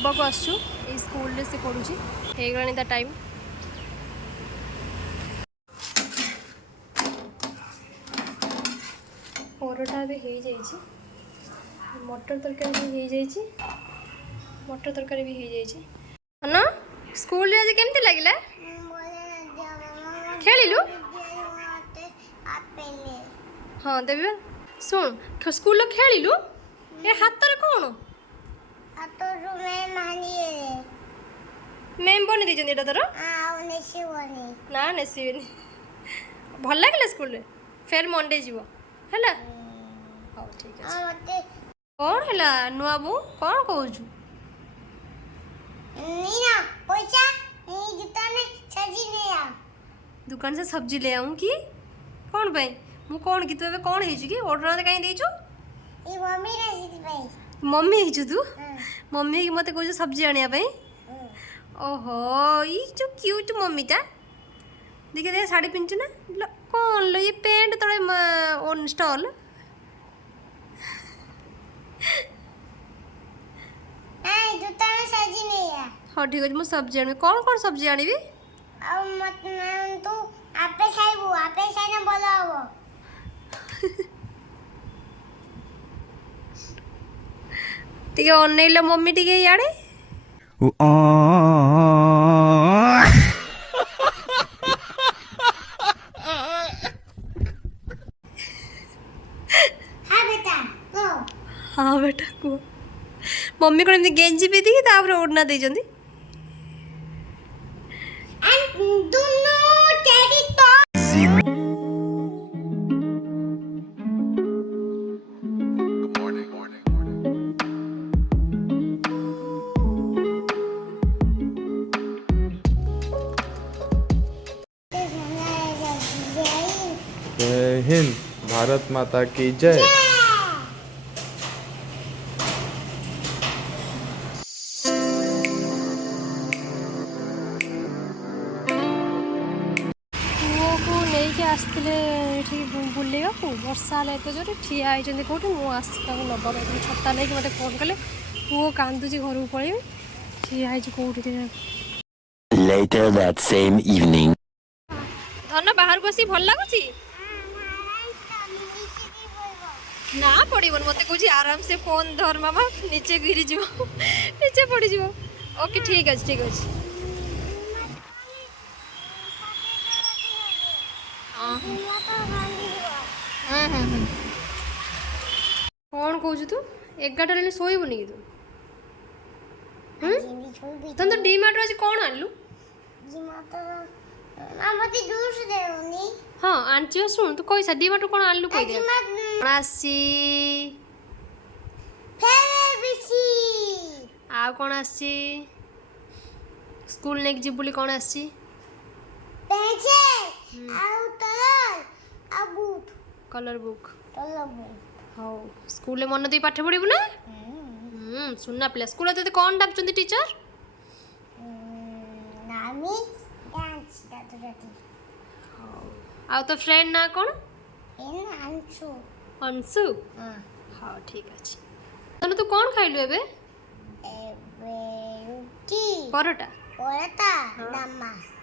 नबा को आसु स्कूल से पढ़ुची हो गलानी ता टाइम। परोटा भी हो जाइए, मटर तरकारी भी हो जाइए, मटर तरकारी भी हो जाइए। ना स्कूल आज केमती लगिला खेलु? हाँ देवी शुण स्कूल खेलु ए हाथ रे कौन मैम बनी दीजिए एटा तोर ना नेसीबेनी भल लगे स्कूल रे फेर मंडे जीव है। हाँ ठीक है कौन है नुआ बो कौन कहूँ दुकान से सब्जी ले आऊँ कि कौन पे मु कौन कि तू ए कौन है कि ऑर्डर कहीं देचु मम्मी है तू मम्मी की मत कह सब्जी आने ओहो ये जो क्यूट मम्मी टा देखिए देख साड़ी पिंचु ना कौन लो ये पैंट तले ओन स्टॉल हाँ ठीक है मुझे सब्जी आनी कौन कौन सब्जी आनी टिके अनैल मम्मी टिके याडे हाँ बेटा को मम्मी को गेंजी पी दी तापर ओढ़ना दे जंदी जय हिंद, भारत माता की जय। आसते बुलेगा वर्षा है तो जो ठिया होती कौटे मुझे नबा छता नहीं मत फोन कले पुओ कांदुची घर को पलैबी ठिया कौटे धन बाहर को आसी भल लगुच ना पड़न मत कह आराम से फोन धर मामा नीचे गिरी जीव नीचे पड़ जाव ओके ठीक अच्छे ठीक अच्छे कौन कहू तू 11 शोबुनि कि तू तुम तो डीमार्ट आज कौन आनलु हाँ आंची शुण तू कैसा डीमार्ट कौन आनलु कह दे कौन आसी आ कौन आसी स्कूल नेक जी बोली कौन आसी कलर बुक हाँ स्कूल मन दे पाठ पढ़ू ना सुनना पिला स्कूल तो कौन डाक टीचर आ तो फ्रेंड ना कौन अंशु हाँ ठीक अच्छे तू कौन खाइलु एबे परोटा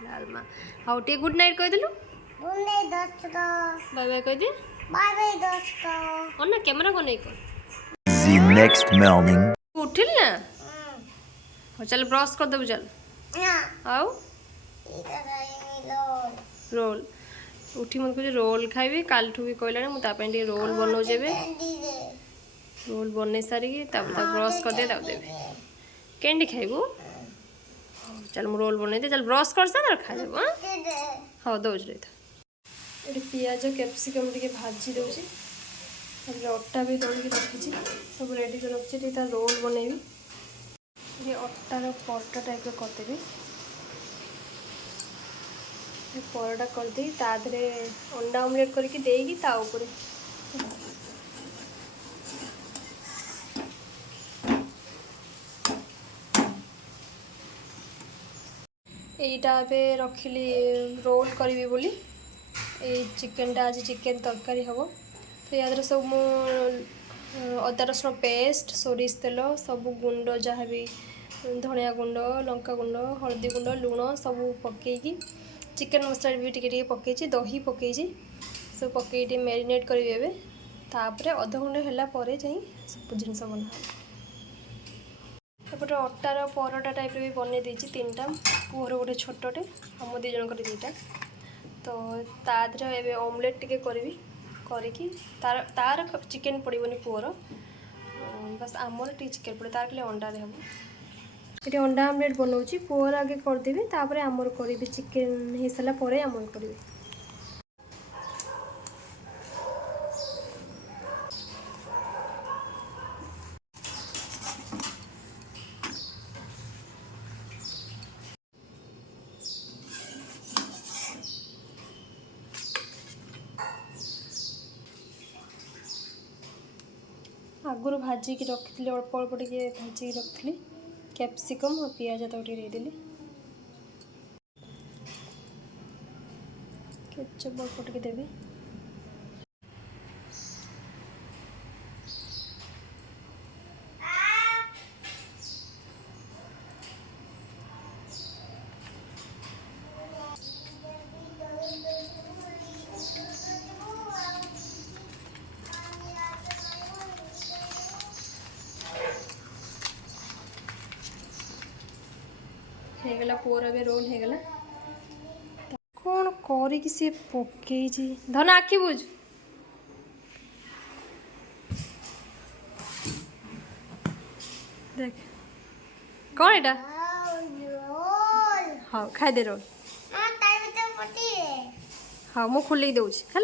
डालमा हाँ टे गुड नाइट कह देलु बाय बाय कह दे और ना कैमरा को नहीं कर नेक्स्ट मॉर्निंग उठिल ना हो चल ब्रश कर दबु चल आओ रोल उठी मत कुछ रोल खाइबी काल ठू भी कहला मु तापे टी रोल बनौ जेबे रोल बनै सारी तब तक ब्रश कर दे तब देबे कैंडी खाइबू चल मु रोल बनै दे चल ब्रश कर सा खा जेबो हां दौज रे ये पियाज कैप्सिकम टे भाजी दूसरी अटा भी दौड़ी रखी सब रेडी कर रखी रोल बनैबी ये अटार परोटा टाइप करदेवी परोटा करदे तादे अंडा ऑमलेट करके देगी ता ऊपर यहीटा रखिली रोल करी बोली चिकेनटा आज चिकेन तरकारी हम तो याद सब मु अदा रसुण पेस्ट सोरिष तेल सब गुंड जहाँ भी धनिया गुंड लंका गुंड हल्दी गुंड लुण सब पकईकी चिकेन मसला भी टिके पकई दही पकई सब पकई मैरिनेट करी एबे तापर अध घंटे होला परे जाई सब जिनस बना एपटे अटार परोटा टाइप भी बन देती 3टा पुअर गोटे छोटे आम 2 जन दुईटा तो तादर एबे ऑमलेट टिके करी तार चिकेन पड़ोनी पुअर बस आमर टी चिकेन पड़े तार अंडा हम ये अंडा आमलेट बनाऊँगी पुअर आगे करदेवी तापर आमर करी चिकेन हो सारा पर आमर करी आगुरी भाजिकी रखी अल्प अल्प टे भाजिकी रखी कैप्सिकम और पियाज तो देदेली केचप अल्प टे देवी हेगला पुअर ए रोल हेगला कौन करी सी पकई धन आखि बुझ देख कौन एटा हाँ खाई दे रोल हाँ मु खोल दौची है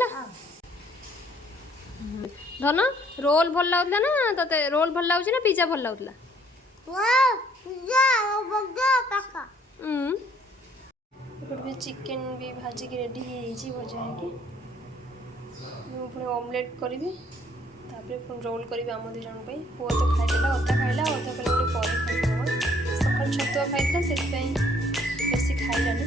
धन रोल भल लगुला ना ते रोल भल लगुच ना पिज्जा भल लगुला चिकेन भी भाजिकी रेडी भजा पुणी ऑमलेट करी रोल करी आम 2 जन पुआ तो खाईला अधा खाइला अधा कहला पर खाई सकाल छतुआ खाई से बेसी खाइलानी